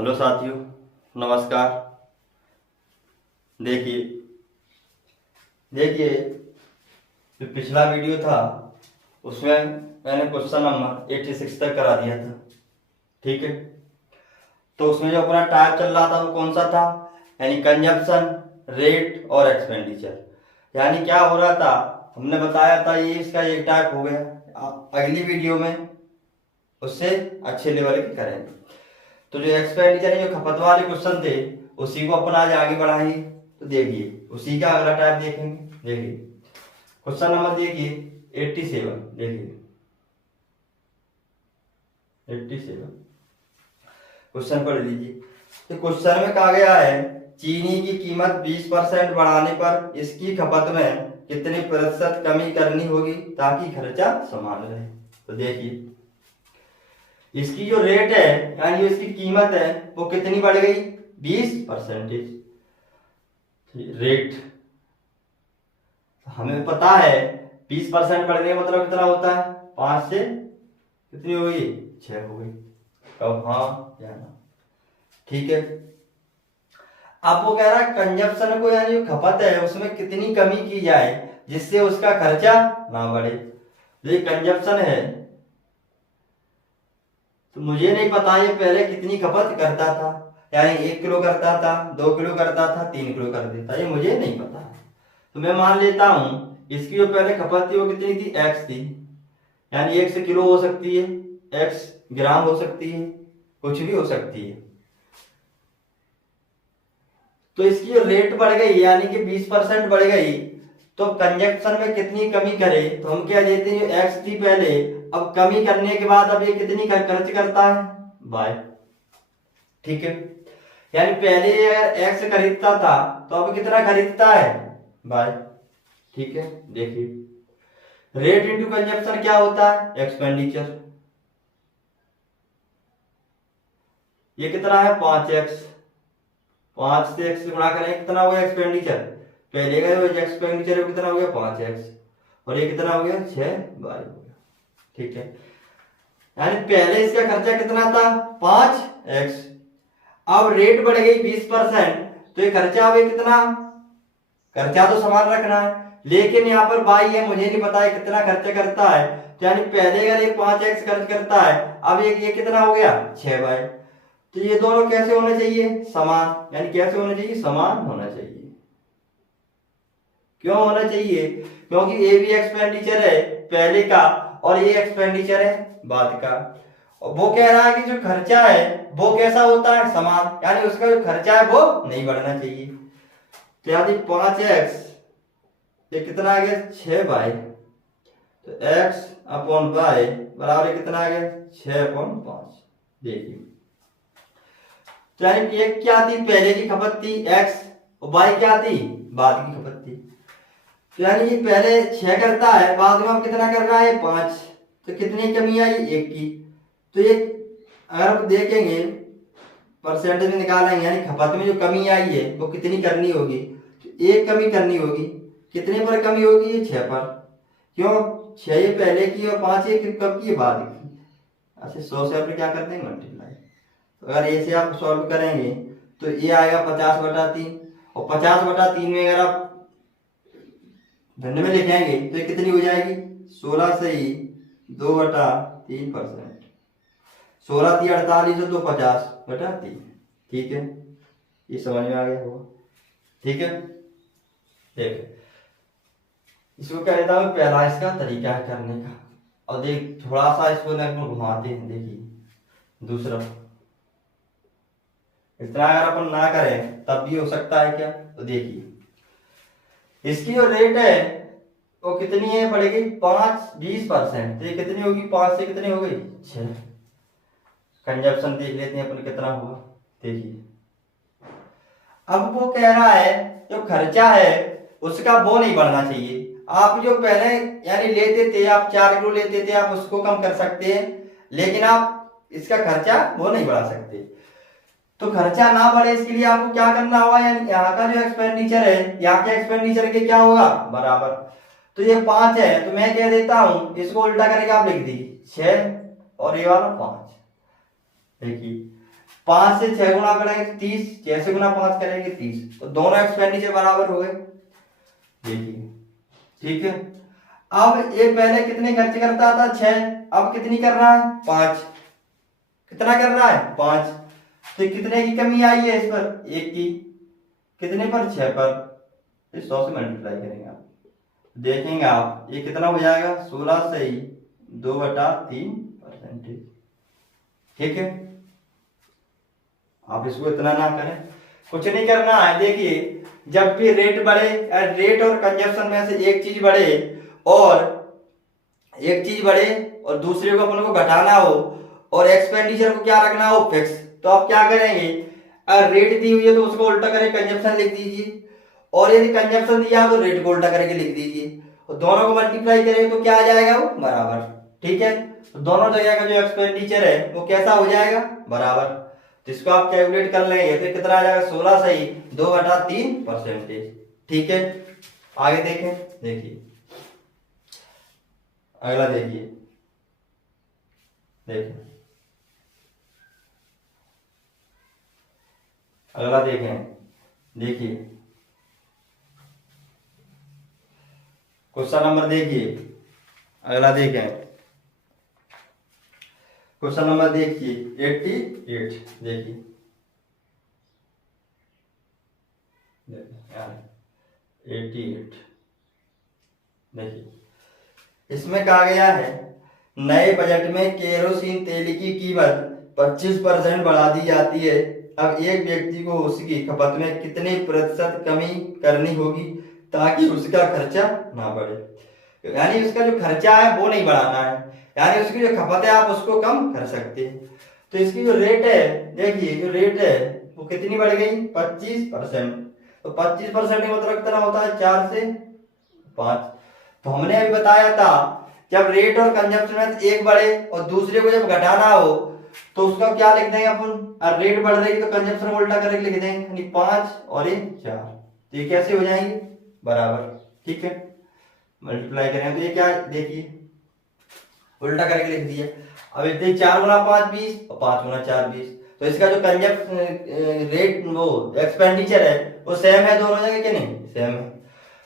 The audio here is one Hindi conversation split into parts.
हेलो साथियों, नमस्कार। देखिए देखिए जो पिछला वीडियो था उसमें मैंने क्वेश्चन नंबर 86 तक करा दिया था। ठीक है, तो उसमें जो अपना टाइप चल रहा था वो कौन सा था, यानी कंजप्शन, रेट और एक्सपेंडिचर। यानी क्या हो रहा था, हमने बताया था ये इसका एक टाइप हो गया। अगली वीडियो में उससे अच्छे लेवल की करेंगे। तो जो एक्सपेंडिचर जो खपत वाले क्वेश्चन थे उसी को अपन आज आगे बढ़ाएंगे। तो देखिए उसी का अगला टाइप देखेंगे। देखिए क्वेश्चन नंबर देखिए 87। देखिए 87 क्वेश्चन पढ़ लीजिए। तो क्वेश्चन में कहा गया है चीनी की कीमत 20% बढ़ाने पर इसकी खपत में कितने प्रतिशत कमी करनी होगी ताकि खर्चा समान रहे। तो देखिए इसकी जो रेट है यानी जो इसकी कीमत है वो कितनी बढ़ गई, 20%। रेट हमें पता है 20% बढ़ने का मतलब कितना होता है, 5 से कितनी हो गई, 6 हो गई। अब हाँ या ना, ठीक है। अब वो कह रहा है कंजप्शन को यानी जो खपत है उसमें कितनी कमी की जाए जिससे उसका खर्चा ना बढ़े। ये कंजप्शन है तो मुझे नहीं पता ये पहले कितनी खपत करता था, यानी 1 किलो करता था, 2 किलो करता था, 3 किलो कर देता, ये मुझे नहीं पता। तो मैं मान लेता हूं इसकी जो पहले खपत थी वो कितनी थी, एक्स थी। यानी एक्स किलो हो सकती है, एक्स ग्राम हो सकती है, कुछ भी हो सकती है। तो इसकी जो रेट बढ़ गई यानी कि 20% बढ़ गई तो कंजप्शन में कितनी कमी करे, तो हम क्या देते हैं जो एक्स थी पहले, अब कमी करने के बाद अब ये कितनी खर्च करता है, बाय। ठीक है, यानी पहले अगर एक्स खरीदता था तो अब कितना खरीदता है, बाय। ठीक है, देखिए रेट इंटू कंजप्शन क्या होता है, एक्सपेंडिचर। ये कितना है, 5x। 5 से x गुणा करें कितना हो गया एक्सपेंडिचर, पहले का जो एक्सपेंडिचर है कितना हो गया 5x, और ये कितना हो गया 6y हो गया। ठीक है, यानी पहले इसका खर्चा कितना था, 5x। अब रेट बढ़ गई 20%, तो ये खर्चा अब कितना, खर्चा तो समान रखना है लेकिन यहाँ पर बाई है, मुझे नहीं पता है कितना खर्चा करता है। तो यानी पहले अगर ये 5x खर्च करता है, अब ये कितना हो गया 6y। तो ये दोनों कैसे होने चाहिए, समान। यानी कैसे होने चाहिए, समान होना चाहिए। क्यों होना चाहिए, क्योंकि ये भी एक्सपेंडिचर है पहले का और ये एक्सपेंडिचर है बाद का। और वो कह रहा है कि जो खर्चा है वो कैसा होता है, समान, यानी उसका जो खर्चा है वो नहीं बढ़ना चाहिए। तो यानी 5x ये कितना आ गया 6y, तो x अपॉन y बराबर कितना आ गया 6/5। देखिए तो यानी ये क्या थी, पहले की खपत थी x और y क्या थी, बाद की खपत थी। तो यानी ये पहले 6 करता है, बाद में अब कितना कर रहा है 5, तो कितनी कमी आई 1 की। तो ये अगर आप देखेंगे परसेंटेज में निकालेंगे यानी खपत में जो कमी आई है वो कितनी करनी होगी, तो 1 कमी करनी होगी। कितने पर कमी होगी, ये 6 पर। क्यों, 6 ये पहले की और 5 ये कब की, बाद की। अच्छा 100 से आप क्या करते हैं मल्टीप्लाई। तो अगर ऐसे आप सॉल्व करेंगे तो ये आएगा 50/3, और 50/3 में अगर आप धन्य में लिखेंगे तो ये कितनी हो जाएगी, 16 से ही 2/3%। 16 3 48 और 2 50/3। ठीक है, ये समझ में आ गया होगा। ठीक है, ठीक, इसको क्या देता हूँ, पहला इसका तरीका है करने का। और देख थोड़ा सा इसको घुमाते हैं। देखिए दूसरा, इतना अगर अपन ना करें तब भी हो सकता है क्या, तो देखिए इसकी जो रेट है वो कितनी है, बढ़ेगी 20%। तो ये कितनी होगी, 5 से कितनी हो गई 6। कंजप्शन देख लेते हैं अपन कितना होगा। देखिए अब वो कह रहा है जो खर्चा है उसका वो नहीं बढ़ना चाहिए। आप जो पहले यानी लेते थे, आप 4 किलो लेते थे, आप उसको कम कर सकते हैं लेकिन आप इसका खर्चा वो नहीं बढ़ा सकते। तो खर्चा ना बढ़े इसके लिए आपको क्या करना होगा, यानी यहाँ का जो एक्सपेंडिचर है यहाँ के एक्सपेंडिचर के क्या होगा, बराबर। तो ये 5 है तो मैं कह देता हूं इसको उल्टा करके आप लिख दी 6 और ये वाला 5। देखिए 5 से 6 गुना करेंगे 30, 6 से गुना 5 करेंगे 30, तो दोनों एक्सपेंडिचर बराबर हो गए। देखिए ठीक है। अब ये पहले कितने खर्च करता था 6, अब कितनी कर रहा है 5, कितना कर रहा है 5, तो कितने की कमी आई है इस पर 1 की, कितने पर 6 पर, 100 से मल्टीप्लाई करेंगे आप, देखेंगे आप ये कितना हो जाएगा 16 से ही 2/3%। ठीक है, आप इसको इतना ना करें, कुछ नहीं करना है। देखिए जब भी रेट बढ़े, रेट और कंजप्शन में से एक चीज बढ़े और दूसरे को अपन को घटाना हो और एक्सपेंडिचर को क्या रखना हो फिक्स, तो आप क्या करेंगे, रेट दी हुई है तो उसको उल्टा करके कंजप्शन लिख दीजिए, और यदि कंजप्शन दिया तो रेट को उल्टा करके लिख दीजिए, और दोनों को मल्टीप्लाई करेंगे तो क्या आ जाएगा वो बराबर। ठीक है, तो दोनों जगह का जो एक्सपेंडिचर है वो कैसा हो जाएगा बराबर, तो इसको आप कैलकुलेट कर लेंगे तो कितना आ जाएगा 16 सही 2/3%। ठीक है, आगे देखें, देखिए अगला देखिए, देखिए अगला देखें, देखिए क्वेश्चन नंबर देखिए, अगला देखें क्वेश्चन नंबर देखिए 88, देखिए 88, देखिए इसमें कहा गया है नए बजट में केरोसिन तेल की कीमत 25% बढ़ा दी जाती है। अब एक व्यक्ति को उसकी खपत में कितने प्रतिशत कमी करनी होगी ताकि उसका खर्चा ना बढ़े, यानी उसका जो खर्चा है वो नहीं बढ़ाना है, यानी उसकी जो खपत है आप उसको कम कर सकते हैं। तो इसकी जो रेट है, देखिए जो रेट है वो कितनी बढ़ गई 25%, तो 25% का मतलब कितना होता है 4 से 5। तो हमने अभी बताया था जब रेट और कंजप्शन में एक बढ़े और दूसरे को जब घटाना हो तो उसका क्या लिख देंगे अपन, और रेट बढ़ रही तो कंजप्शन उल्टा करके लिख देंगे, यानी 5 और ये 4, तो ये कैसे हो जाएंगे बराबर। ठीक है, मल्टीप्लाई करें तो ये क्या, देखिए उल्टा करके लिख दिया। अब इतने 4 गुना 5 20 और 5 गुना 4 20, तो इसका जो कंजप्ट रेट वो एक्सपेंडिचर है वो सेम है दोनों जगह के नहीं, सेम है,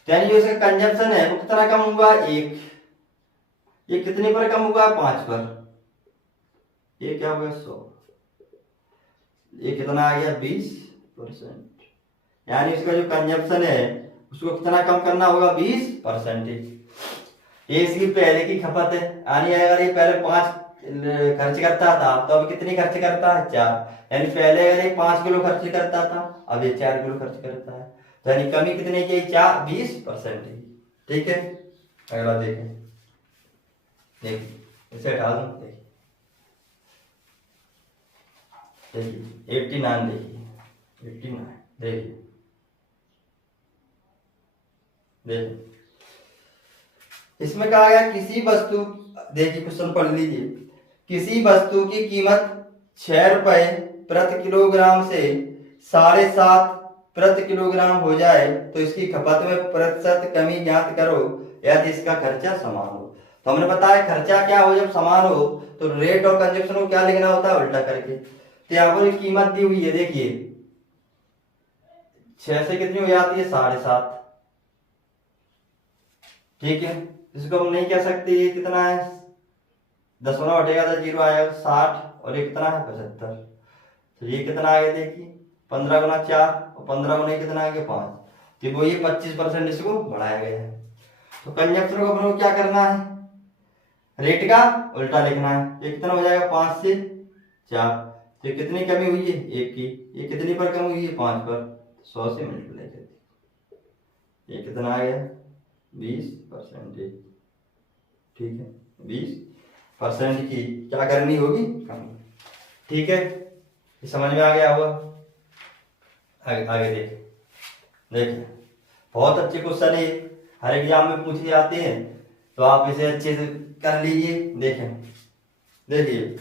तो यानी जो इसका कंजप्शन है वो कितना कम हुआ 1, ये कितने पर कम हुआ 5 पर, ये क्या हुआ 100, ये कितना आ गया 20%, यानी इसका जो कंजप्शन है उसको कितना कम करना होगा 20%। ये इसकी पहले की खपत है, यानी अगर ये पहले 5 खर्च करता था तो अब कितनी खर्च करता है 4, यानी पहले अगर ये 5 किलो खर्च करता था अब ये 4 किलो खर्च करता है, तो यानी कमी कितने की 4 20%। ठीक है, अगला देखें, देखिए इसे हटा दूं, देखिए 89, देखिए 89, देखिए देखिए इसमें कहा गया किसी वस्तु, देखिए क्वेश्चन पढ़ लीजिए, किसी वस्तु की कीमत 6 रुपए प्रति किलोग्राम से 7.5 प्रति किलोग्राम हो जाए तो इसकी खपत में प्रतिशत कमी ज्ञात करो यदि इसका खर्चा समान हो। तो हमने बताया खर्चा क्या हो, जब समान हो तो रेट और कंजप्शन को क्या लिखना होता है उल्टा करके। तो यहाँ पर कीमत दी हुई है, देखिए 6 से कितनी हो जाती है 7.5। ठीक है, इसको हम नहीं कह सकते ये कितना है, 10 गुना हटेगा तो 0 आएगा 60, और ये कितना है 75, तो ये कितना आ गया देखिए 15 गुना 4 और 15 गुना कितना आ गया 5, तो वो ये 25% इसको बढ़ाया गया है। तो कंजप्शन को अपन को क्या करना है, रेट का उल्टा लिखना है, ये कितना हो जाएगा 5 से 4, तो ये कितनी कमी हुई है 1 की, ये कितनी पर कम हुई है 5 पर, 100 से मल्टीप्लाई कर दिया, ये कितना आ गया 20%। ठीक है, 20% की क्या करनी होगी कमी। ठीक है, ये समझ में आ गया होगा। आगे आगे देखिए बहुत अच्छे क्वेश्चन है, हर एग्जाम में पूछे जाते हैं, तो आप इसे अच्छे से कर लीजिए। देखें, देखिए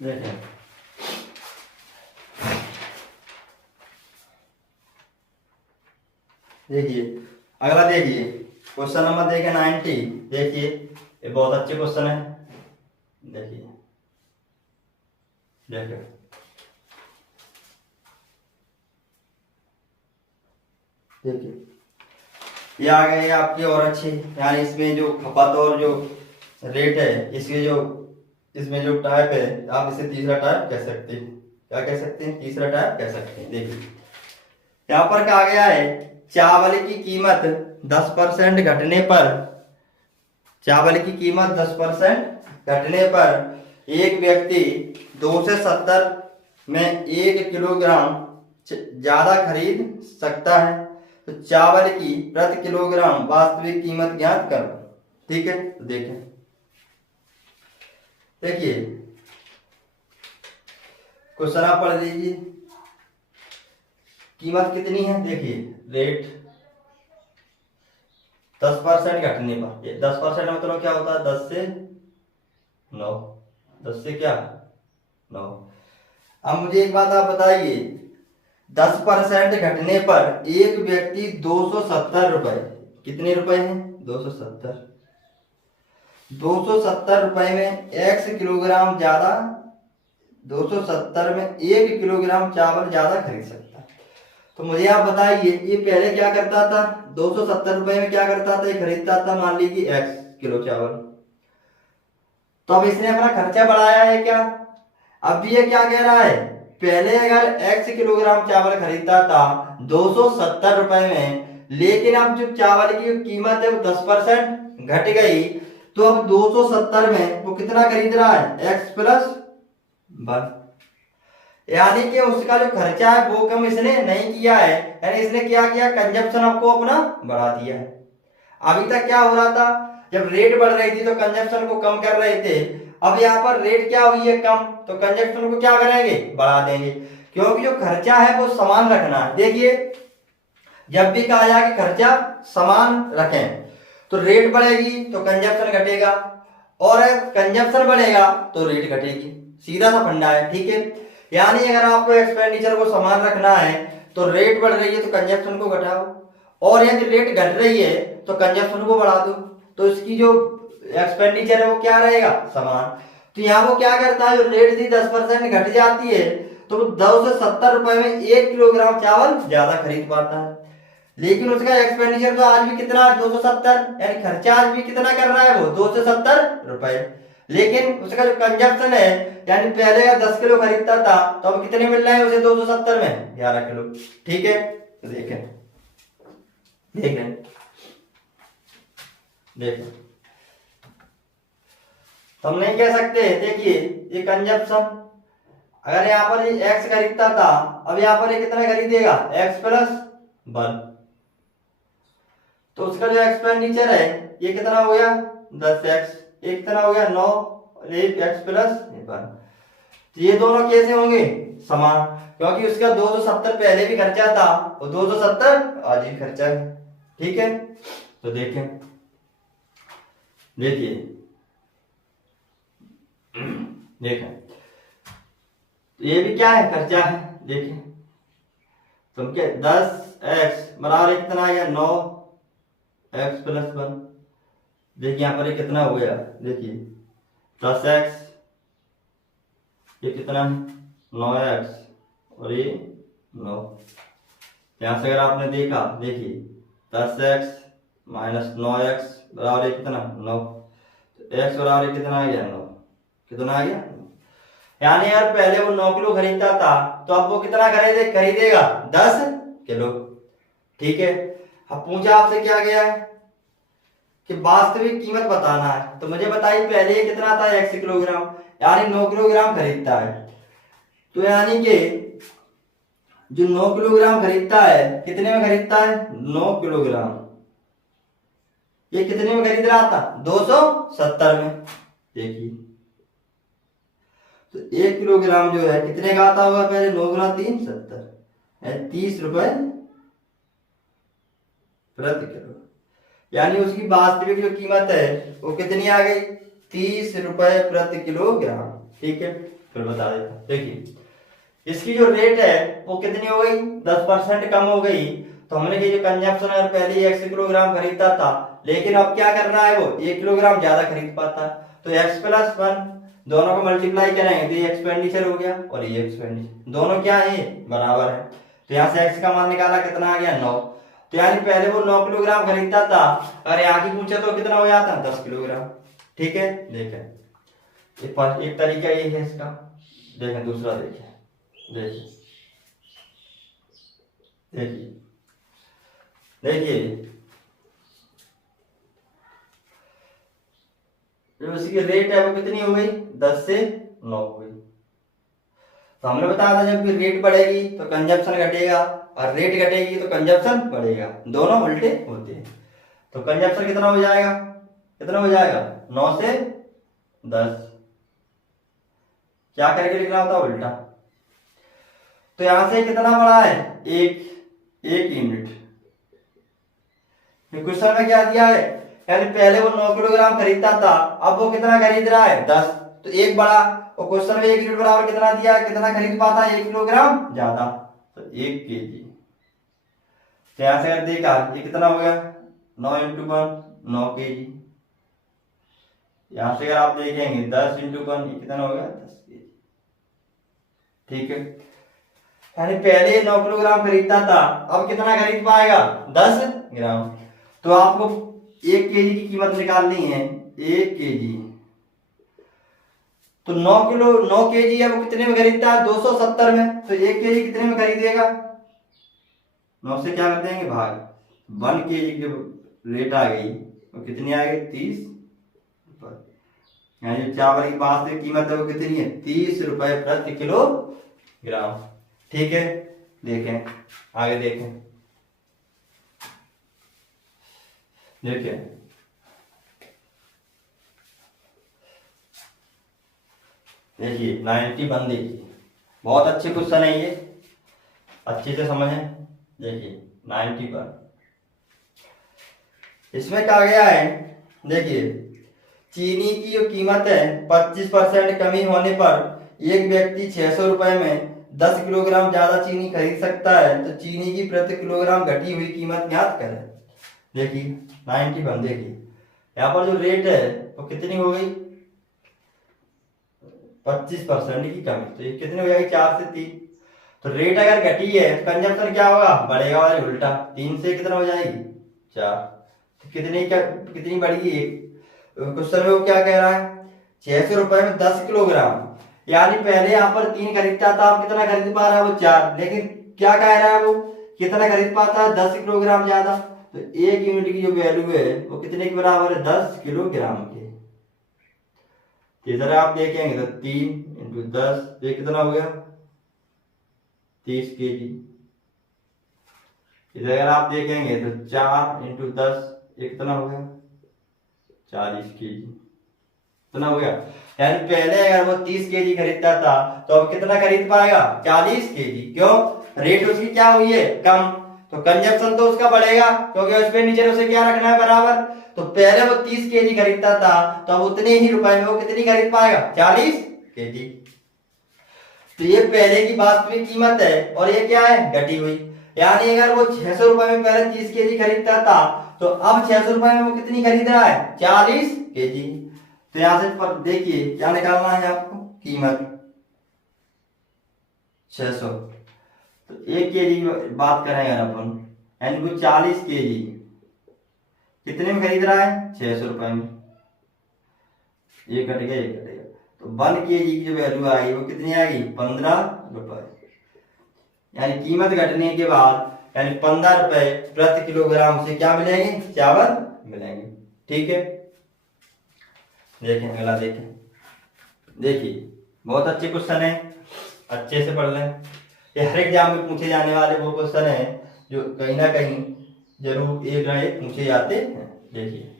देखें देखिए अगला, देखिए क्वेश्चन नंबर देखिए 90। देखिए ये बहुत अच्छे क्वेश्चन है। देखिए देखिए देखिए ये आ गए आपकी और अच्छी, यानी इसमें जो खपत और जो रेट है, इसके जो इसमें जो टाइप है, आप इसे तीसरा टाइप कह सकते हैं। क्या कह सकते हैं? तीसरा टाइप कह सकते हैं। देखिए यहाँ पर कहा गया है चावल की कीमत 10% घटने पर, चावल की कीमत 10% घटने पर एक व्यक्ति 270 में 1 किलोग्राम ज्यादा खरीद सकता है। तो चावल की प्रति किलोग्राम वास्तविक कीमत ज्ञात करो। ठीक है, तो देखें, देखिए क्वेश्चन आप पढ़ लीजिए। कीमत कितनी है? देखिए रेट 10% घटने पर, 10% मतलब क्या होता है? 10 से 9, 10 से क्या 9। अब मुझे एक बात आप बताइए, 10% घटने पर एक व्यक्ति 270 रुपए, कितने रुपए हैं? 270, 270 रुपए में x किलोग्राम ज्यादा, 270 में 1 किलोग्राम चावल ज्यादा खरीद सकता है। तो मुझे आप बताइए ये पहले क्या करता था? 270 रुपए में क्या करता था? ये खरीदता था मान लीजिए x किलो चावल। तो अब इसने अपना खर्चा बढ़ाया है क्या? अब ये क्या कह रहा है? पहले अगर x किलोग्राम चावल खरीदता था 270 रुपए में, लेकिन अब जो चावल की कीमत है वो 10% घट गई, तो अब 270 में वो कितना खरीद रहा है? x plus 1। यानी कि उसका जो खर्चा है वो कम इसने नहीं किया है, यानी इसने क्या किया? कंजप्शन आपको अपना बढ़ा दिया है। अभी तक क्या हो रहा था? जब रेट बढ़ रही थी तो कंजप्शन को कम कर रहे थे। अब यहाँ पर रेट क्या हुई है? कम, तो कंजप्शन को क्या करेंगे? बढ़ा देंगे, क्योंकि जो खर्चा है वो समान रखना है। देखिए जब भी कहा जाए कि खर्चा समान रखें, तो रेट बढ़ेगी तो कंजप्शन घटेगा, और कंजप्शन बढ़ेगा तो रेट घटेगी। सीधा सा फंडा है। ठीक है, यानी अगर आपको एक्सपेंडिचर को समान रखना है तो रेट बढ़ रही है तो कंजप्शन को घटाओ, और यदि रेट घट रही है तो कंजप्शन को बढ़ा दो, तो इसकी जो एक्सपेंडिचर है वो क्या रहेगा? समान। तो यहाँ वो क्या करता है? जो रेट थी 10% घट जाती है, तो 270 रुपए में 1 किलोग्राम चावल ज्यादा खरीद पाता है। लेकिन उसका एक्सपेंडिचर तो आज भी कितना है? 270, यानी खर्चा आज भी कितना कर रहा है वो? 270 रुपए। लेकिन उसका जो कंजप्शन है, यानी पहले अगर 10 किलो खरीदता था तो अब कितने मिल रहे हैं उसे? 270 में 11 किलो। ठीक है, तो देखें देखें देखें, तो हम नहीं कह सकते। देखिए ये कंजप्शन, अगर यहाँ पर ये x खरीदता था, अब यहाँ पर ये कितना खरीदेगा? x plus 1। तो उसका जो एक्सपेंडिचर है ये कितना हो गया? 10x, ये कितना हो गया? 9, और ये x प्लस 1। तो ये दोनों कैसे होंगे? समान, क्योंकि उसका 270 पहले भी खर्चा था और 270 आज भी खर्चा है। ठीक है, तो देखें, देखिए देखें, तो ये भी क्या है? खर्चा है। देखें तो क्या 10x बराबर कितना आ गया? 9x plus 1। देखिए यहाँ पर ये कितना हो गया? देखिए 10x, ये कितना है? 9x, और ये 9। यहाँ से अगर आपने देखा, देखिए 10x माइनस 9x बराबर कितना? 9। तो x बराबर कितना आ गया? 9। कितना आ गया? यानी यार पहले वो 9 किलो खरीदता था, तो अब वो कितना खरीदेगा? 10 किलो। ठीक है, अब पूछा आपसे क्या गया है कि वास्तविक कीमत बताना है। तो मुझे बताइए पहले ये कितना था? x किलोग्राम, यानी 9 किलोग्राम खरीदता है। तो यानी कि जो 9 किलोग्राम खरीदता है, कितने में खरीदता है? 9 किलोग्राम। ये कितने में खरीद रहा था? 270 में। देखिए तो 1 किलोग्राम जो है कितने का आता होगा? पहले 9 गुना 3 70, 30 रुपए प्रति किलो। यानी उसकी वास्तविक जो कीमत है वो कितनी आ गई? 30 रुपए प्रति किलोग्राम। ठीक है, फिर बता देता। देखिए इसकी जो रेट है वो कितनी हो गई? 10% कम हो गई, तो हमने कही जो कंजप्शन अगर पहले 1 किलोग्राम खरीदता था, लेकिन अब क्या कर रहा है, वो 1 किलोग्राम ज्यादा खरीद पाता। तो x+1 दोनों को मल्टीप्लाई करेंगे तो ये एक्सपेंडिचर हो गया और ये एक्सपेंडिचर, दोनों क्या है, बराबर है। तो यहाँ से x का मान निकाला, कितना आ गया, 9। तो यानी पहले वो 9 किलोग्राम खरीदता था, अरे आगे पूछे तो कितना हो जाता, 10 किलोग्राम। ठीक है, देखें एक तरीका ये है इसका। देखें दूसरा, देखें देखिए देखिए देखिए जो इसकी रेट है वो कितनी हो गई, 10 से 9 हो गई। तो हमने बताया था जब भी रेट बढ़ेगी तो कंजप्शन घटेगा और रेट घटेगी तो कंजप्शन बढ़ेगा, दोनों उल्टे होते हैं। तो कंजप्शन कितना हो जाएगा, कितना हो जाएगा, 9 से 10। क्या करके लिखना होता, उल्टा। तो यहां से कितना बड़ा है, एक यूनिट। क्वेश्चन में क्या दिया है, यानी पहले वो 9 किलोग्राम खरीदता था, अब वो कितना खरीद रहा है, 10। तो एक बड़ा, और क्वेश्चन में 1 यूनिट बराबर कितना दिया है, कितना खरीद पाता है, 1 किलोग्राम ज्यादा, तो 1 केजी। तो यहां से अगर देखा ये कितना हो गया, 9 इंटू 1 9 केजी। यहां से अगर आप देखेंगे 10 इंटू 1 कितना हो गया, 10 केजी। ठीक है, यानी पहले 9 किलोग्राम खरीदता था, अब कितना खरीद पाएगा, 10 ग्राम। तो आपको 1 केजी की कीमत निकालनी है, 1 केजी। तो 9 केजी है, वो कितने में खरीदता है, 270 में। तो 1 केजी कितने में खरीदेगा, 9 से क्या कर देंगे भाग, 1 केजी की रेट आ गई वो कितनी आ गई, 30 रुपए। यानी चावल की वास्तविक कीमत है वो कितनी है, 30 रुपए प्रति किलोग्राम। ठीक है, देखें आगे, देखें देखिए 91 देखिए, बहुत अच्छे क्वेश्चन है ये, अच्छे से समझें। देखिए 91 इसमें कहा गया है, देखिए चीनी की जो कीमत है 25% कमी होने पर एक व्यक्ति 600 रुपए में 10 किलोग्राम ज्यादा चीनी खरीद सकता है, तो चीनी की प्रति किलोग्राम घटी हुई कीमत ज्ञात करें। देखिए 91, देखिए यहाँ पर जो रेट है वो कितनी हो गई, 25% की कमी, तो ये कितनी हो जाएगी, 4 से 3। तो रेट अगर घटी है तो कंजप्शन क्या होगा, बढ़ेगा, और उल्टा 3 से कितना हो जाएगी, 4। तो कितनी बढ़ी, 1। क्वेश्चन में वो क्या कह रहा है, 600 रुपए में 10 किलोग्राम, यानी पहले यहाँ पर 3 खरीदता था, अब कितना खरीद पा रहा है, वो 4। लेकिन क्या कह रहा है, वो कितना खरीद पाता है, 10 किलोग्राम ज्यादा। तो 1 यूनिट की जो वैल्यू है वो कितने के बराबर है, 10 किलोग्राम के। इधर आप देखेंगे तो 3 इंटू 10 ये कितना हो गया, 30 केजी। इधर अगर आप देखेंगे तो 4 इंटू 10 ये कितना हो गया, 40 केजी। कितना हो गया, यानी पहले अगर वो 30 केजी खरीदता था तो अब कितना खरीद पाएगा, 40 केजी। क्यों, रेट उसकी क्या हुई है, कम, तो कंजप्शन तो उसका बढ़ेगा, क्योंकि उस पे नीचे उसे क्या रखना है, बराबर। तो पहले वो 30 केजी खरीदता था, तो अब उतने ही रुपए में वो कितनी खरीद पाएगा, 40 केजी। तो ये पहले की वास्तविक कीमत है और ये क्या है, घटी हुई। यानी अगर वो 600 रुपए में पहले 30 केजी खरीदता था, तो अब 600 रुपए में वो कितनी खरीद रहा है, 40 केजी। तो यहां से देखिए क्या निकालना है आपको, कीमत 600। तो 1 केजी की बात करें अगर अपन, यानी वो 40 केजी कितने में खरीद रहा है, 600 रुपए में। ये कट गया, ये कट गया, तो 1 केजी की जो वैल्यू आएगी वो कितनी आएगी, 15 रुपए। यानी कीमत घटने के बाद यानी 15 रुपए प्रति किलोग्राम से क्या मिलेंगे, चावल मिलेंगे। ठीक है, देखें अगला, देखें देखिए बहुत अच्छे क्वेश्चन है, अच्छे से पढ़ लें। ये हर एग्जाम में पूछे जाने वाले वो क्वेश्चन है जो कहीं ना कहीं जरूर एक ना एक पूछे जाते हैं। देखिए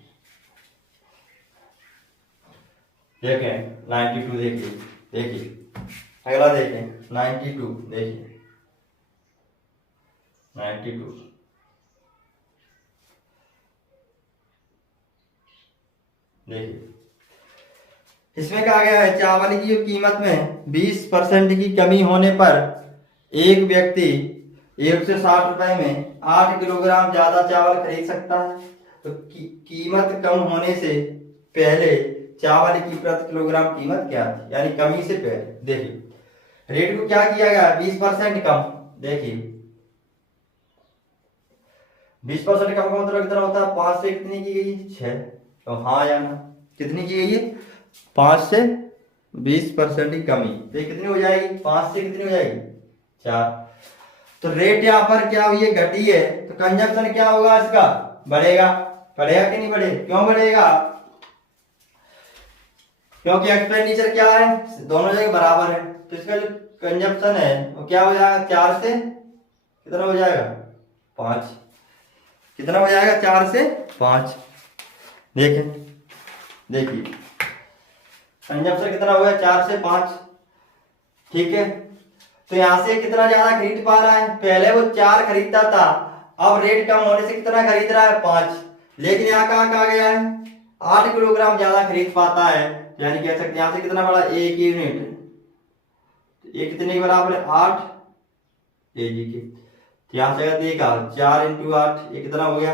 देखें 92, देखिए अगला देखें 92, देखिए 92 देखिए इसमें कहा गया है चावल की कीमत में 20% की कमी होने पर एक व्यक्ति 160 रुपए में 8 किलोग्राम ज्यादा चावल खरीद सकता है। तो कीमत कम होने से पहले चावल की प्रति किलोग्राम कीमत क्या थी, यानी कमी से पहले। देखिए रेट को क्या किया गया, 20% कम। देखिए 20% कम का मतलब कितना होता है, 5 से कितनी की गई, 6। तो हाँ या ना, कितनी की गई है, 5 से 20% की कमी। तो कितनी हो जाएगी, 5 से कितनी हो जाएगी, 4। तो रेट यहाँ पर क्या हुई है, घटी है। तो कंजप्शन क्या होगा इसका, बढ़ेगा। बढ़ेगा कि नहीं बढ़े, क्यों बढ़ेगा, क्योंकि एक्सपेंडिचर क्या है, दोनों जगह बराबर है। तो इसका जो कंजप्शन है वो क्या हो जाएगा, 4 से कितना हो जाएगा, 5। कितना हो जाएगा, 4 से 5। देखें, देखिए कंजप्शन कितना हो गया, 4 से 5। ठीक है, तो यहां से कितना ज्यादा खरीद पा रहा है, पहले वो 4 खरीदता था, अब रेट कम होने से कितना खरीद रहा है, 5। लेकिन यहाँ कहा गया है 8 किलोग्राम ज्यादा खरीद पाता है, यानी कह सकते हैं यहां से कितना बड़ा, 1 यूनिट। ये कितने के बराबर है, 8 kg के। तो यहां से अगर देखा 4 × 8, ये कितना हो गया,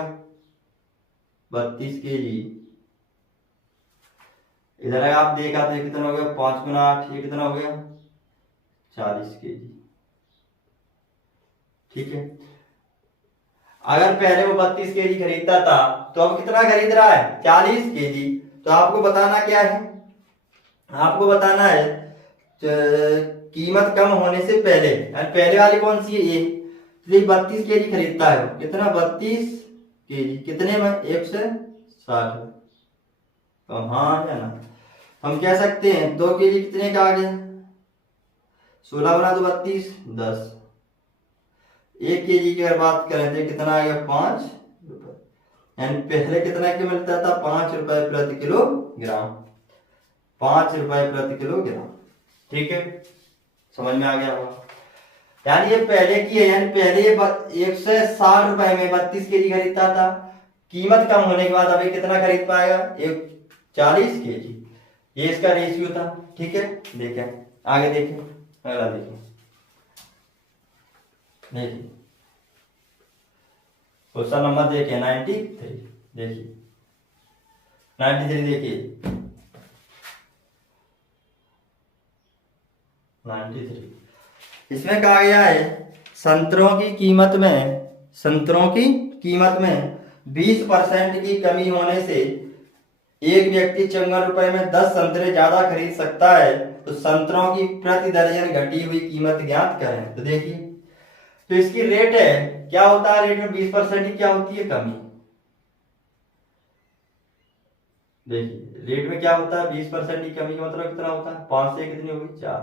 32 kg। इधर अगर आप देखा तो ये कितना हो गया, 5 × 8, ये कितना हो गया, 40 kg। ठीक है, अगर पहले वो 32 kg खरीदता था तो अब कितना खरीद रहा है, 40 kg। तो आपको बताना क्या है, आपको बताना है कीमत कम होने से पहले, यानी पहले वाली कौन सी है, ये 32 kg खरीदता है, कितना, 32 kg, कितने में, 160। तो हाँ या ना, हम कह सकते हैं 2 kg कितने का आ गया, 16 बना 2 32, 10। 1 kg की अगर बात करें तो कितना आ गया, 5 रुपए। यानी पहले कितना की मिलता था, 5 रुपए प्रति किलोग्राम, 5 रुपए प्रति किलोग्राम। ठीक है, समझ में आ गया होगा। यानी ये पहले की है, यानी पहले ये 160 रुपए में 32 kg खरीदता था, कीमत कम होने के बाद अभी कितना खरीद पाएगा, 40 kg। ये इसका रेशियो था। ठीक है, देखें आगे, देखें अगला, देखिए देखिए क्वेश्चन नंबर देखिए 93। देखिए 93, देखिए 93, इसमें कहा गया है संतरों की कीमत में 20% की कमी होने से एक व्यक्ति 54 रुपए में 10 संतरे ज्यादा खरीद सकता है। तो संतरों की प्रति दर्जन घटी हुई कीमत ज्ञात करें। तो देखिए, तो इसकी रेट है, क्या होता है, रेट में 20% की क्या होती है, कमी। देखिए रेट में क्या होता है, 20% की कमी का मतलब कितना होता है, 5 से कितनी होगी, 4।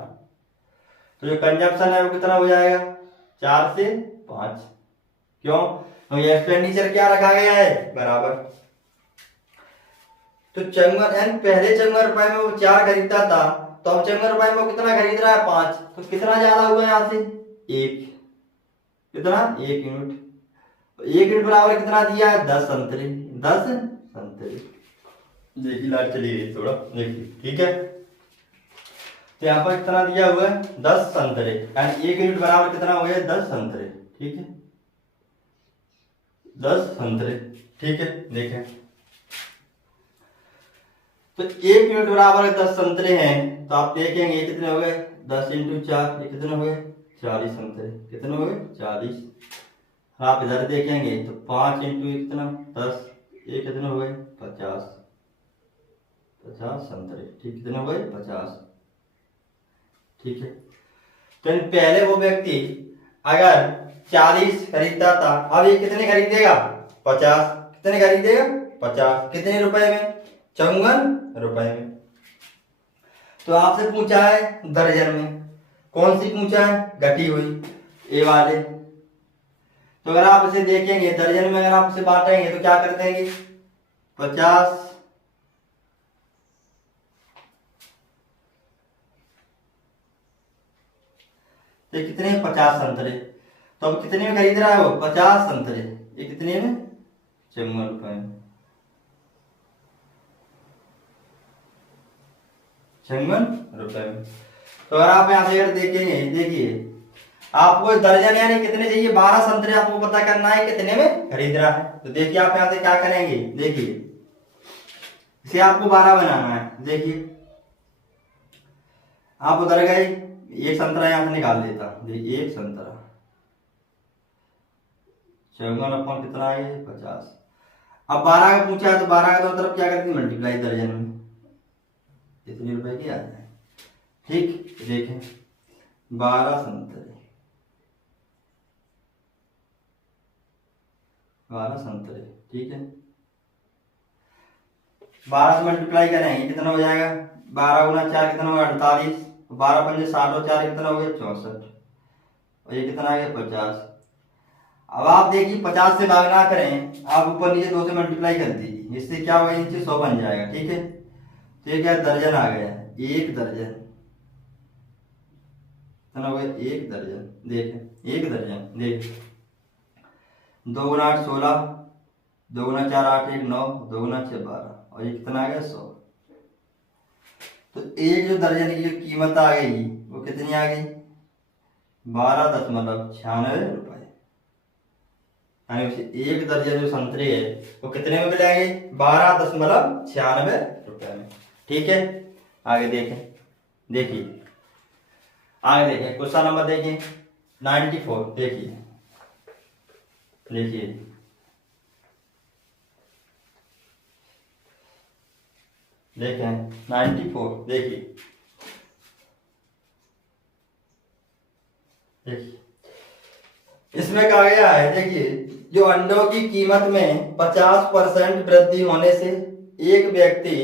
तो जो कंजप्शन है वो कितना हो जाएगा, 4 से 5। क्यों, तो ये एक्सपेंडिचर क्या रखा गया है, बराबर। तो 54, पहले 54 रुपए में वो 4 खरीदता था, तो अब 54 रुपए में वो कितना खरीद रहा है, 5। तो कितना ज्यादा हुआ यहाँ से, 1। कितना, 1 यूनिट। तो 1 यूनिट बराबर कितना दिया है, 10 संतरे। 10 संतरे। देखिए लाइट चली गई थोड़ा, देखिए ठीक है। तो यहाँ पर कितना दिया हुआ है, 10 संतरे, यानी 1 यूनिट बराबर कितना हो गया, 10 संतरे। ठीक है, 10 संतरे। ठीक है, देखें तो 1 यूनिट बराबर 10 संतरे हैं, तो आप देखेंगे ये कितने हो गए, 10 × 4, ये कितने हो गए, 40 संतरे। कितने हो गए, 40। आप इधर देखेंगे तो 5 × कितना, 10, ये कितने हो गए, 50। 50 संतरे। ठीक, कितने हो गए, 50। ठीक है, तो पहले वो व्यक्ति अगर 40 खरीदता था, अब ये कितने खरीदेगा, 50। कितने खरीदेगा, 50। कितने रुपए में, 54 रुपए में। तो आपसे पूछा है दर्जन में, कौन सी पूछा है, घटी हुई, ए वाले। तो अगर आप इसे देखेंगे दर्जन में, अगर आप इसे बांटेंगे तो क्या कर देंगे, 50 ये कितने, 50 संतरे। तो अब कितने में खरीद रहा है वो, 50 संतरे। ये कितने में, 54 रुपए में। 56 रुपए में। तो अगर आप यहाँ से अगर देखेंगे, देखिए आपको दर्जन यानी कितने चाहिए, 12 संतरे आपको पता करना है कितने में खरीद रहा है। तो देखिए आप यहाँ से क्या करेंगे, देखिए इसे आपको 12 बनाना है। देखिए आप उधर गए, एक संतरा यहाँ से निकाल लेता, देखिए एक संतरा 54 कितना है 50। अब 12 का पूछा है तो 12 का दोनों तरफ क्या करती है मल्टीप्लाई दर्जन में, इतने रुपए की आ जाए। ठीक, देखें 12 संतरे, 12 संतरे, ठीक है 12 से मल्टीप्लाई करेंगे कितना हो जाएगा, 12 गुना 4 कितना होगा 48, 12 पंजे 60 और 4 कितना हो गया 64, और ये कितना आ गया 50। अब आप देखिए 50 से भाग ना करें, आप ऊपर नीचे 2 से मल्टीप्लाई कर दीजिए, इससे क्या होगा नीचे 100 बन जाएगा। ठीक है, तो ये क्या दर्जन आ गया, एक दर्जन कितना हो गया, एक दर्जन। देखें एक दर्जन, देख 2 गुना 8 16, 2 गुना 4 8 1 9, 2 गुना 6 12, और ये कितना आ गया 100। तो एक जो दर्जन की जो कीमत आ गई वो कितनी आ गई, 12.96 रुपए। यानी एक दर्जन जो संतरे है वो कितने में मिलेंगे, 12.96 रुपए में। ठीक है, आगे देखें, देखिए आगे देखें क्वेश्चन नंबर देखिए 94। देखिए देखिए देखें 94, देखिए देखिए इसमें कहा गया है, देखिए जो अंडों की कीमत में 50% वृद्धि होने से एक व्यक्ति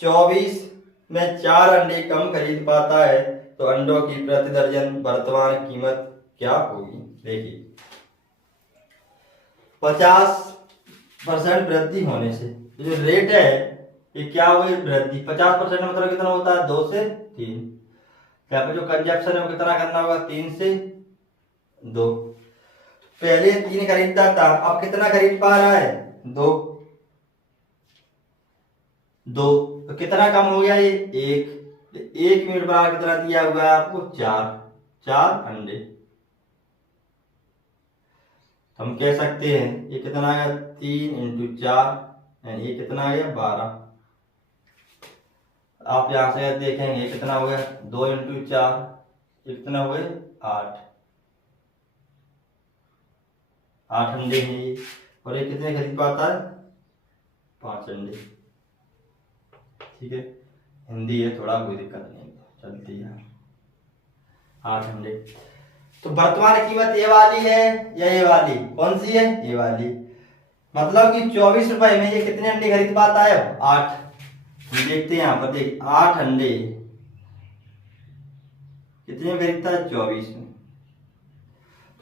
24 में 4 अंडे कम खरीद पाता है, तो अंडों की प्रति दर्जन वर्तमान कीमत क्या होगी। देखिए 50% वृद्धि होने से जो रेट है ये क्या हुई वृद्धि, 50% मतलब कितना होता है 2 से 3, यहाँ पे जो कंजप्शन है वो कितना करना होगा 3 से 2। पहले 3 खरीदता था, अब कितना खरीद पा रहा है 2, तो कितना कम हो गया ये 1। 1 मिनट बाद कितना दिया हुआ है आपको 4 अंडे। हम कह सकते हैं ये कितना आ गया 3 × 4, ये कितना आ गया 12। आप यहां से देखेंगे कितना हो गया 2 × 4, कितना हो गए 8 अंडे हैं ये, और ये कितने खरीद पाता है 5 अंडे। ठीक है, हिंदी है थोड़ा कोई दिक्कत नहीं चलती है, 8 अंडे। तो वर्तमान कीमत ये वाली है या ये वाली, कौन सी है ये वाली, मतलब कि 24 रुपए में ये कितने अंडे खरीद पाता है 8। देखते हैं यहाँ पर, देखिए 8 अंडे कितने में खरीदता है 24 में।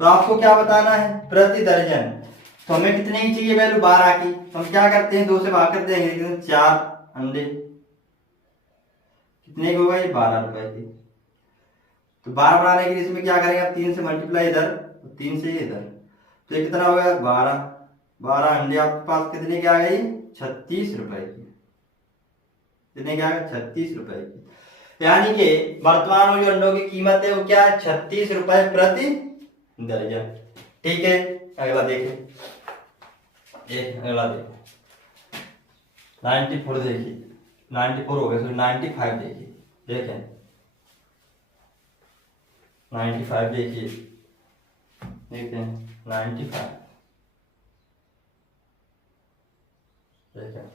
तो आपको क्या बताना है प्रति दर्जन, तो हमें कितने की चाहिए वैल्यू 12 की, तो हम क्या करते हैं 2 से भाग कर देंगे, 4 अंडे कितने की होगा ये 12 रुपए की। तो 12 बनाने के लिए इसमें क्या करेंगे आप 3 से मल्टीप्लाई इधर, 3 से इधर, तो ये कितना हो गया 12 अंडे आपके पास कितने के आ गए 36 रुपए की, कितने के आ गए 36 रुपए की। यानी कि वर्तमान में जो अंडों की कीमत है वो क्या है 36 रुपए प्रति दर्जन। ठीक है, अगला देखें, अगला देखें 94, देखिए 94 हो गया, 95 देखिए, देखें 95 देखिए, देखें 95 देखें,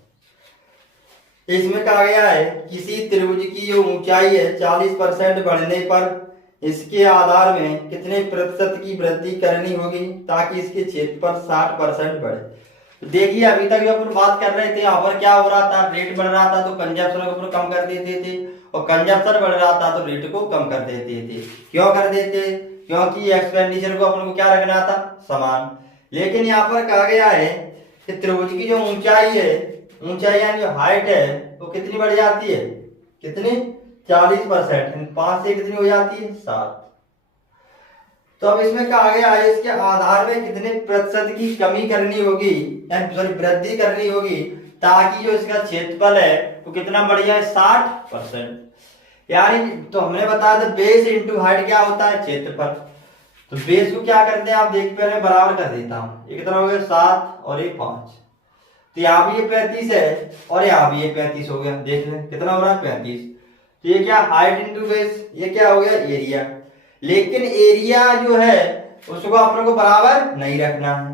इसमें कहा गया है किसी त्रिभुज की जो ऊंचाई है 40% बढ़ने पर इसके आधार में कितने प्रतिशत की वृद्धि करनी होगी ताकि इसके क्षेत्रफल 60% बढ़े। तो देखिए अभी तक जो अपन बात कर रहे थे यहाँ पर क्या हो रहा था, रेट बढ़ रहा था तो कंजप्शन को अपन कम कर देते थे, और कंजप्शन बढ़ रहा था तो रेट को कम कर देते थे। क्यों कर देते, क्योंकि एक्सपेंडिचर को अपन को क्या रखना था समान। लेकिन यहाँ पर कहा गया है कि त्रिभुज की जो ऊंचाई है, ऊंचाई यानी जो हाइट है वो कितनी बढ़ जाती है, कितनी 40%, 5 से कितनी हो जाती है 7। तो अब इसमें कहा गया है इसके आधार में कितने प्रतिशत की कमी करनी होगी, यानी सॉरी वृद्धि करनी होगी ताकि जो इसका क्षेत्रफल है वो कितना बढ़ जाए 60%। यानी तो हमने बताया था बेस इंटू हाइट क्या होता है क्षेत्रफल, तो बेस को क्या करते हैं आप देख पहले बराबर कर देता हूं। ये कितना हो गया 7 और ये 5, तो यहाँ भी ये 35 है और यहाँ भी ये 35 हो गया। देख लें कितना हो रहा है 35। तो ये क्या हाइट इंटू बेस, ये क्या हो गया एरिया। लेकिन एरिया जो है उसको अपने को बराबर नहीं रखना है।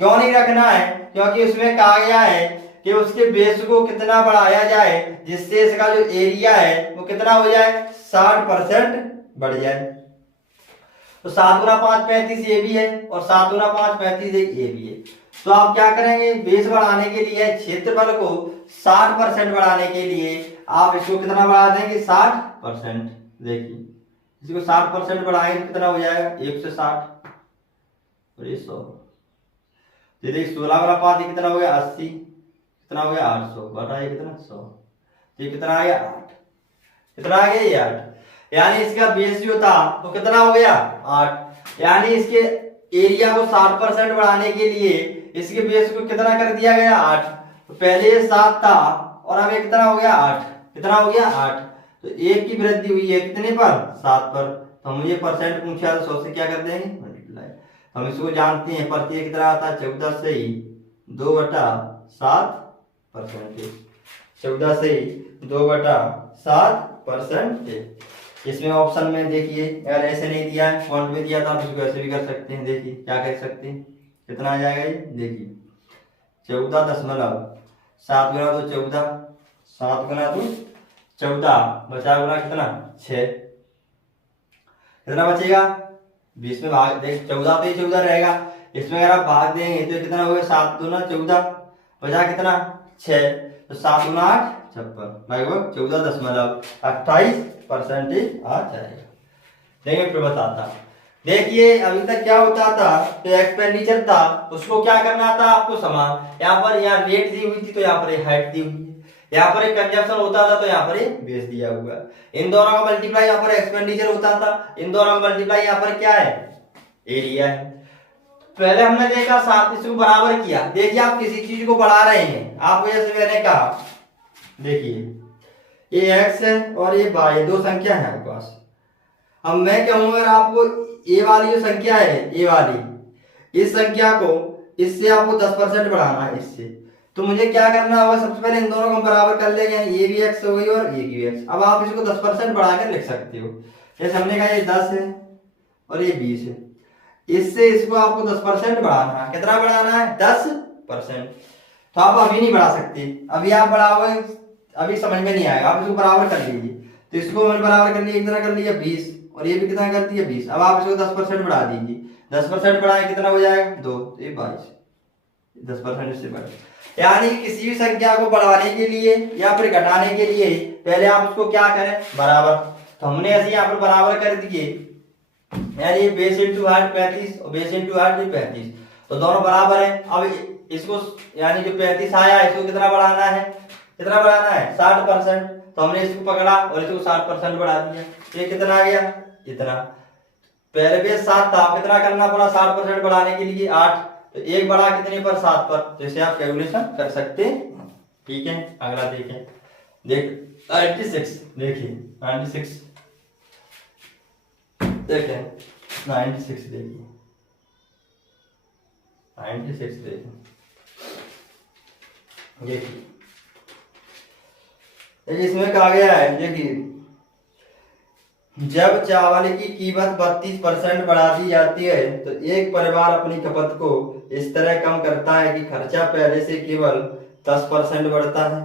क्यों नहीं रखना है? क्योंकि उसमें कहा गया है कि उसके बेस को कितना बढ़ाया जाए जिससे इसका जो एरिया है वो कितना हो जाए 60% बढ़ जाए। तो 7 गुना 5 35 ये भी है और 7 गुना 5 35 ये भी है। तो आप क्या करेंगे बेस बढ़ाने के लिए क्षेत्रफल को 60% बढ़ाने के लिए आप इसको कितना बढ़ा देंगे 60%। देखिए इसको 60% बढ़ाएंगे तो कितना हो जाएगा 1 से 60 और ये 100। तो देखिए 16 गुना 5 कितना हो गया 80, कितना हो गया 800 बटा ये कितना 100। तो ये कितना आ गया 8, कितना आ गया ये 8। यानी इसका बेस जो था तो कितना हो गया 8। यानी इसके एरिया को 60% बढ़ाने के लिए इसके बेस को कितना कर दिया गया 8। तो पहले ये 7 था और अब ये कितना हो गया 8, कितना हो गया 8। तो 1 की वृद्धि हुई है कितने पर 7 पर। तो हम ये परसेंट पूछा तो 100 से क्या कर देंगे मल्टीप्लाई। हम इसको जानते हैं प्रत्येक कितना आता है 14 से ही 2/7 परसेंटेज, 14 से 2/7%। इसमें ऑप्शन में देखिए अगर ऐसे नहीं दिया है फॉन्ट में दिया था आप इसको ऐसे भी कर सकते हैं। देखिए क्या कर सकते हैं कितना आ जाएगा ये देखिए 14.7 गुना तो 14, 7 गुना तो 14 बचा गुना कितना 6, कितना बचेगा 20 में भाग देख 14 पे 14 रहेगा। इसमें अगर आप भाग देंगे तो कितना होगा 7 दूना 14 बचा कितना 6, तो 7 गुना 8 56 लगभग 14.28% आ जाएगा। देखिए फिर बताता देखिए अभी तक क्या होता था तो एक्सपेंडिचर था उसको क्या करना था आपको समान। यहाँ पर यहाँ रेट दी हुई थी तो यहाँ पर हाइट दी हुई है, यहाँ पर एक कंजप्शन होता था तो यहाँ पर बेस दिया हुआ है। इन दोनों का मल्टीप्लाई यहाँ पर एक्सपेंडिचर होता था, इन दोनों का मल्टीप्लाई यहाँ पर क्या है एरिया है। पहले हमने देखा साथ इसको बराबर किया। देखिए आप किसी चीज को बढ़ा रहे हैं आपको जैसे मैंने कहा देखिए ये x है और ये y दो संख्या है आपके पास। अब मैं कहूंगा अगर आपको ये वाली जो संख्या है ये वाली इस संख्या को इससे आपको 10% बढ़ाना है इससे, तो मुझे क्या करना होगा सबसे पहले इन दोनों को बराबर कर लेंगे। ये भी x हो गई और ये भी x। अब आप इसको 10% बढ़ा कर लिख सकते हो। जैसे हमने कहा ये 10 है और ये 20 है, इससे इसको आपको 10% बढ़ाना है। कितना बढ़ाना है 10%। तो आप अभी नहीं बढ़ा सकते, अभी आप बढ़ाओगे अभी समझ में नहीं आएगा। आप इसको बराबर कर लीजिए। तो इसको मैंने बराबर कर लिया कितना कर लिया 20 और ये भी कितना कर दिया 20। अब आप इसको 10% बढ़ा दीजिए, 10% बढ़ाए कितना हो जाएगा 2, ये 22, 10% इससे बढ़। यानी किसी भी संख्या को बढ़ाने के लिए या फिर घटाने के लिए पहले आप उसको क्या करें बराबर। तो हमने ऐसे यहाँ पर बराबर कर दिए, यानी बेस इंटू हाइट 35 और बेस इंटू हाइट 35, तो दोनों बराबर है। अब इसको यानी जो 35 आया इसको कितना बढ़ाना है, कितना बढ़ाना है 60%। तो हमने इसको पकड़ा और इसको 60% बढ़ा दिया। ये कितना आ गया इतना। पहले बेस 7 था, कितना करना पड़ा 60% बढ़ाने के लिए 8, तो एक बढ़ा कितने पर 7 पर। तो इसे आप कैलकुलेशन कर सकते हैं। ठीक है अगला देखें, देख 96 देखिए 96 देखें 96 देखिए 96 देखिए देखिए इसमें कहा गया है देखिए जब चावल की कीमत 32% बढ़ा दी जाती है तो एक परिवार अपनी खपत को इस तरह कम करता है कि खर्चा पहले से केवल 10% बढ़ता है।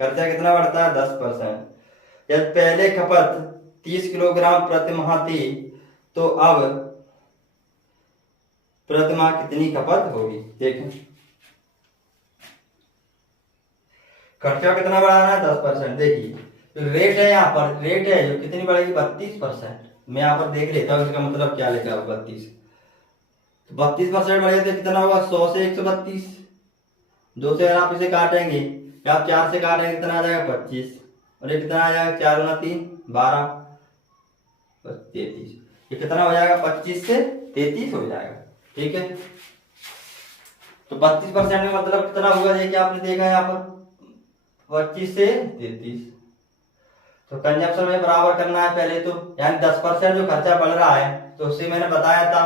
खर्चा कितना बढ़ता है 10%। यदि पहले खपत 30 किलोग्राम प्रति माह थी तो अब प्रति माह कितनी खपत होगी। देखें खर्चा कितना बढ़ाना है 10%। देखिए तो रेट है यहाँ पर, रेट है जो कितनी बढ़ेगी 32%। मैं यहाँ पर देख लेता हूँ इसका मतलब क्या लिखा है 32। तो 32% बढ़ेगा तो कितना होगा 100 से 132। 2 से अगर आप इसे काटेंगे या आप 4 से काटेंगे कितना आ जाएगा 25 और ये कितना आ जाएगा 4 गुना 3 12 33। ये कितना हो जाएगा 25 से 33 हो जाएगा। ठीक है तो 32% का मतलब कितना हुआ देखिए आपने देखा यहाँ पर 25 से 33। तो कंजप्शन में बराबर करना है पहले तो, यानी 10% जो खर्चा बढ़ रहा है तो उससे मैंने बताया था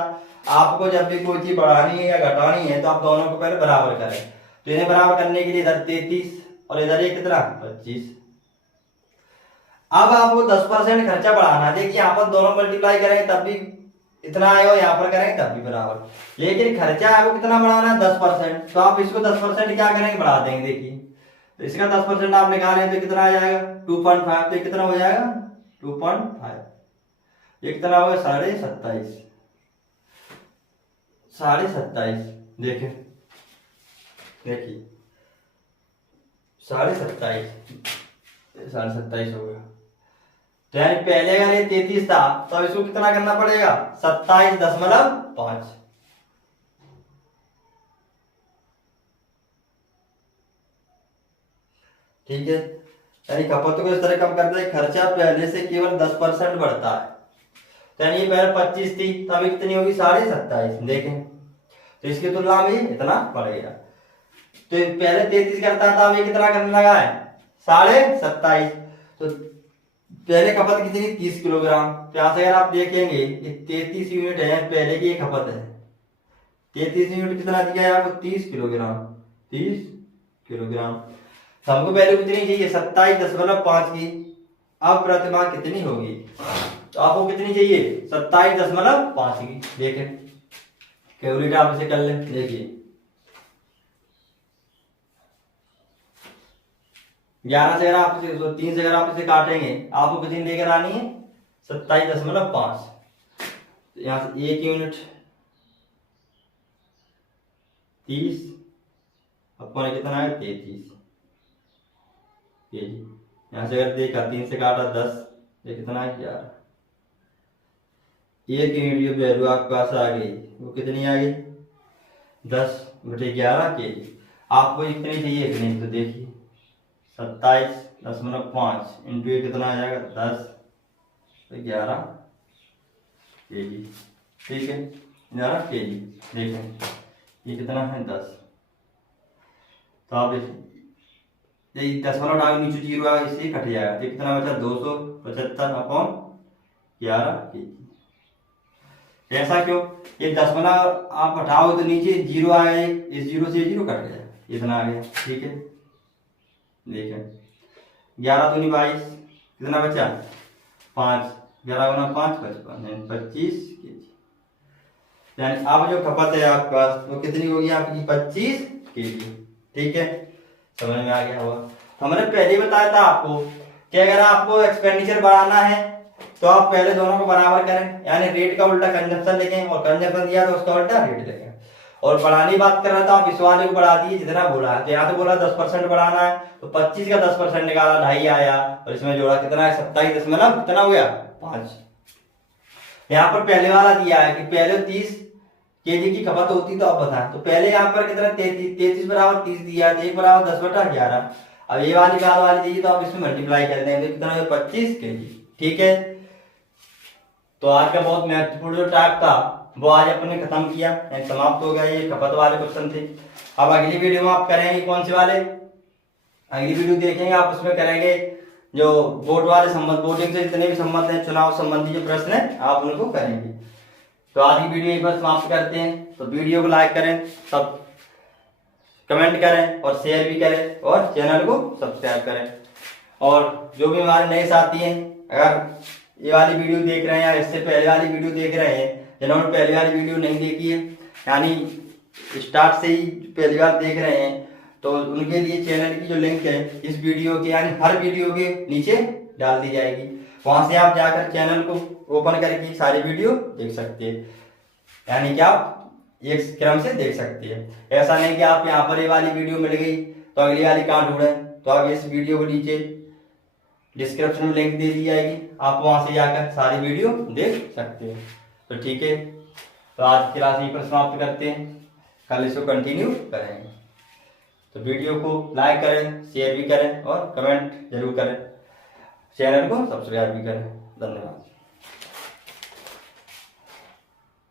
आपको जब भी कोई चीज बढ़ानी है या घटानी है तो आप दोनों को पहले बराबर करें। तो इन्हें बराबर करने के लिए इधर 33 और इधर ये कितना 25। अब आपको 10% खर्चा बढ़ाना है। देखिए यहाँ पर दोनों मल्टीप्लाई करेंगे तब भी इतना आएगा, यहाँ पर करेंगे तब भी बराबर, लेकिन खर्चा आपको कितना बढ़ाना है 10%। तो आप इसको 10% क्या करेंगे बढ़ा देंगे। देखिए तो इसका 10% आप निकालें तो कितना आ जाएगा 2.5। तो कितना हो जाएगा 2.5। ये कितना होगा 27.5। 27.5 देखिए 27.5 हो गया। तो यानी पहले अगर ये 33 था तो अब इसको कितना करना पड़ेगा 27.5। ठीक है, यानी खपत को इस तरह कम करते हैं, खर्चा पहले से केवल 10% बढ़ता है। तो यानी पहले 25 थी तब कितनी होगी 27.5। देखें तो इसकी तुलना में इतना बढ़ेगा। तो पहले 33 करता था, अब ये कितना करने लगा है 27.5। तो पहले खपत कितनी 30 किलोग्राम। तो यहाँ से अगर आप देखेंगे ये 33 यूनिट है, पहले की ये खपत है 33 यूनिट, कितना दिया है आपको 30 किलोग्राम। 30 किलोग्राम तो हमको वैल्यू कितनी चाहिए 27.5 की। अब प्रतिमा कितनी होगी, तो आपको कितनी चाहिए 27.5 की। देखें कैलकुलेटर आप इसे कर ले। देखिए 11 से अगर आप 3 से अगर आप इसे काटेंगे आपको कितनी लेकर आनी है 27.5। तो यहाँ से 1 यूनिट 30 अपने कितना है 33 केजी। यहाँ से अगर देखा 3 से काटा 10, ये कितना है 11। 1 यूनिट की वैल्यू आपके पास आ गई, वो कितनी आ गई 10/11 केजी। आपको इतनी चाहिए कि नहीं, तो देखिए 27.5 इंटू ये कितना आ जाएगा 10/11 केजी। ठीक है 11 केजी। देखें ये कितना है 10। तो आप ये 10 डाल नीचे 0 आएगा, इससे कट जाएगा। तो कितना बचा 275/11 केजी। ऐसा क्यों, ये 10 आप हटाओ तो नीचे 0 आएगा, इस 0 से 0 कट गया, इतना आ गया। ठीक है देखें 11 दूनी 22, कितना बचा 5, 11 गुना 5 55 25 केजी। यानी अब जो खपत है आपके पास वो कितनी होगी आपकी 25 केजी। ठीक है समझ में आ गया होगा। तो हमने पहले बताया था आपको कि अगर आपको एक्सपेंडिचर बढ़ाना है तो आप पहले दोनों को बराबर करें, यानी रेट का उल्टा कंजप्शन लिखें और कंजप्शन दिया तो उसका उल्टा रेट लिखें। और बढ़ाने बात कर रहा था आप इस वाले को बढ़ा दिए जितना बोला है। तो यहाँ तो बोला 10% बढ़ाना है, तो 25 का 10% निकाला 2.5 आया और इसमें जोड़ा कितना है 27 कितना हो गया 5। यहाँ पर पहले वाला दिया है कि पहले 30 केजी की खपत होती, तो अब बताएं। तो पहले यहाँ पर कितना 33 बराबर 30 दिया है, 1 बराबर 10/11। अब ये वाली बात वाली चाहिए तो आप इसमें मल्टीप्लाई कर देंगे, कितना है 25 केजी। ठीक है तो आज का बहुत महत्वपूर्ण जो टॉपिक था वो आज अपने खत्म किया, समाप्त हो गया। ये खपत वाले क्वेश्चन थे। अब अगली वीडियो में आप करेंगे कौन से वाले, अगली वीडियो देखेंगे आप उसमें करेंगे जो बोर्ड वाले संबंध, बोर्डिंग से जितने भी संबंध हैं, चुनाव संबंधी जो प्रश्न है आप उनको करेंगे। तो आज की वीडियो एक बार समाप्त करते हैं। तो वीडियो को लाइक करें, सब कमेंट करें और शेयर भी करें और चैनल को सब्सक्राइब करें। और जो भी हमारे नए साथी हैं, अगर ये वाली वीडियो देख रहे हैं या इससे पहले वाली वीडियो देख रहे हैं, जिन्होंने पहले वाली वीडियो नहीं देखी है, यानी स्टार्ट से ही पहली बार देख रहे हैं, तो उनके लिए चैनल की जो लिंक है इस वीडियो के यानी हर वीडियो के नीचे डाल दी जाएगी। वहां से आप जाकर चैनल को ओपन करके सारी वीडियो देख सकते हैं, यानी कि आप एक क्रम से देख सकते हैं। ऐसा नहीं कि आप यहाँ पर ये वाली वीडियो मिल गई तो अगली वाली कहाँ ढूंढें। तो आप इस वीडियो को नीचे डिस्क्रिप्शन में लिंक दे दी जाएगी, आप वहां से जाकर सारी वीडियो देख सकते हैं। तो ठीक है तो आज की क्लास यहीं पर समाप्त करते हैं, कल इसको कंटिन्यू करेंगे। तो वीडियो को लाइक करें, शेयर भी करें और कमेंट जरूर करें, चैनल को सब्सक्राइब भी करें। धन्यवाद।